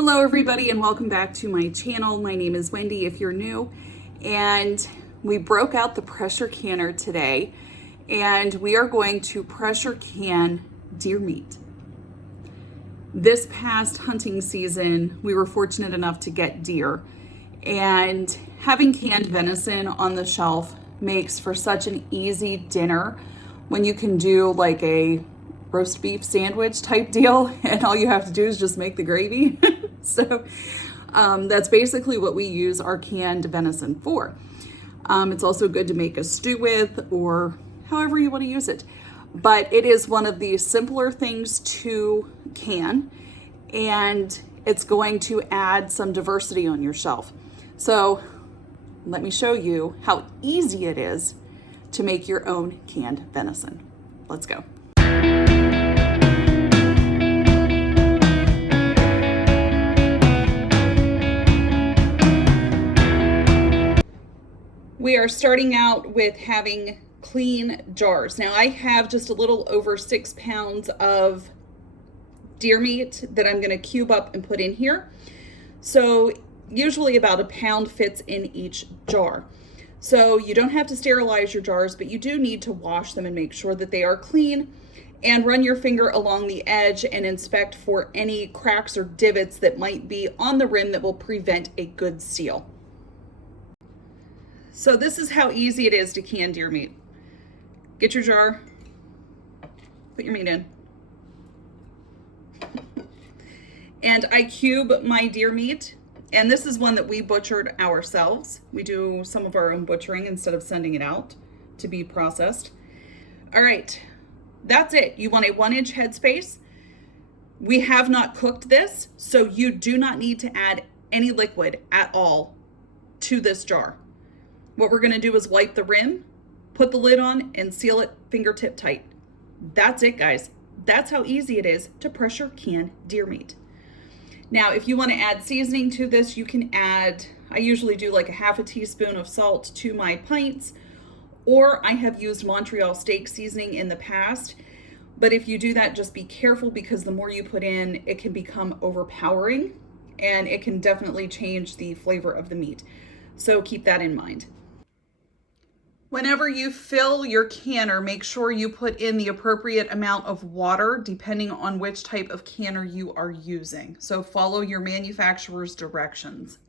Hello everybody and welcome back to my channel. My name is Wendy if you're new, and we broke out the pressure canner today and we are going to pressure can deer meat. This past hunting season we were fortunate enough to get deer, and having canned venison on the shelf makes for such an easy dinner when you can do like a roast beef sandwich type deal and all you have to do is just make the gravy. So that's basically what we use our canned venison for. It's also good to make a stew with, or however you want to use it. But it is one of the simpler things to can, and it's going to add some diversity on your shelf. So let me show you how easy it is to make your own canned venison. Let's go. We are starting out with having clean jars. Now I have just a little over 6 pounds of deer meat that I'm going to cube up and put in here. So usually about a pound fits in each jar. So you don't have to sterilize your jars, but you do need to wash them and make sure that they are clean, and run your finger along the edge and inspect for any cracks or divots that might be on the rim that will prevent a good seal. So this is how easy it is to can deer meat. Get your jar, put your meat in. And I cube my deer meat, and this is one that we butchered ourselves. We do some of our own butchering instead of sending it out to be processed. All right, that's it. You want a 1-inch headspace. We have not cooked this, so you do not need to add any liquid at all to this jar. What we're gonna do is wipe the rim, put the lid on, and seal it fingertip tight. That's it, guys. That's how easy it is to pressure can deer meat. Now, if you wanna add seasoning to this, you can add, I usually do like a half a teaspoon of salt to my pints, or I have used Montreal steak seasoning in the past. But if you do that, just be careful, because the more you put in, it can become overpowering and it can definitely change the flavor of the meat. So keep that in mind. Whenever you fill your canner, make sure you put in the appropriate amount of water depending on which type of canner you are using. So follow your manufacturer's directions.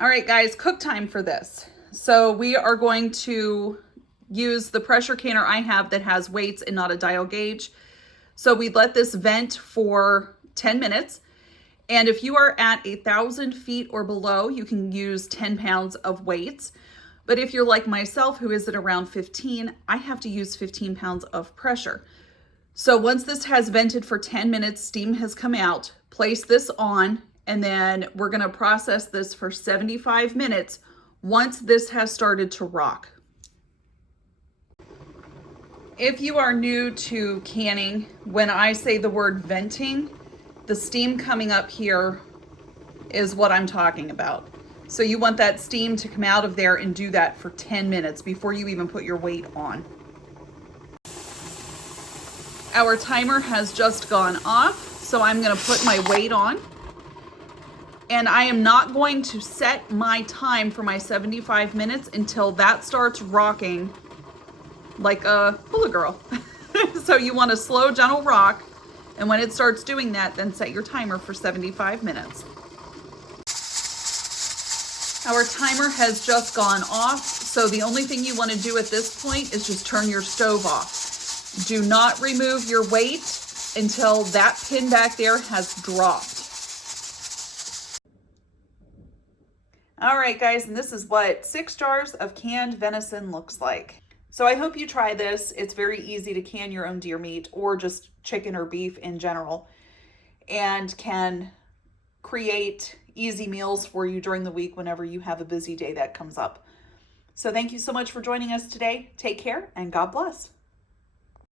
All right, guys, cook time for this. So we are going to use the pressure canner I have that has weights and not a dial gauge. So we let this vent for 10 minutes. And if you are at 1,000 feet or below, you can use 10 pounds of weights. But if you're like myself, who is at around 15, I have to use 15 pounds of pressure. So once this has vented for 10 minutes, steam has come out, place this on, and then we're gonna process this for 75 minutes once this has started to rock. If you are new to canning, when I say the word venting, the steam coming up here is what I'm talking about. So you want that steam to come out of there, and do that for 10 minutes before you even put your weight on. Our timer has just gone off, so I'm gonna put my weight on. And I am not going to set my time for my 75 minutes until that starts rocking like a hula girl. So you want a slow, gentle rock. And when it starts doing that, then set your timer for 75 minutes. Our timer has just gone off, so the only thing you want to do at this point is just turn your stove off. Do not remove your weight until that pin back there has dropped. All right, guys, and this is what 6 jars of canned venison looks like. So I hope you try this. It's very easy to can your own deer meat, or just chicken or beef in general, and can create easy meals for you during the week whenever you have a busy day that comes up. So thank you so much for joining us today. Take care and God bless.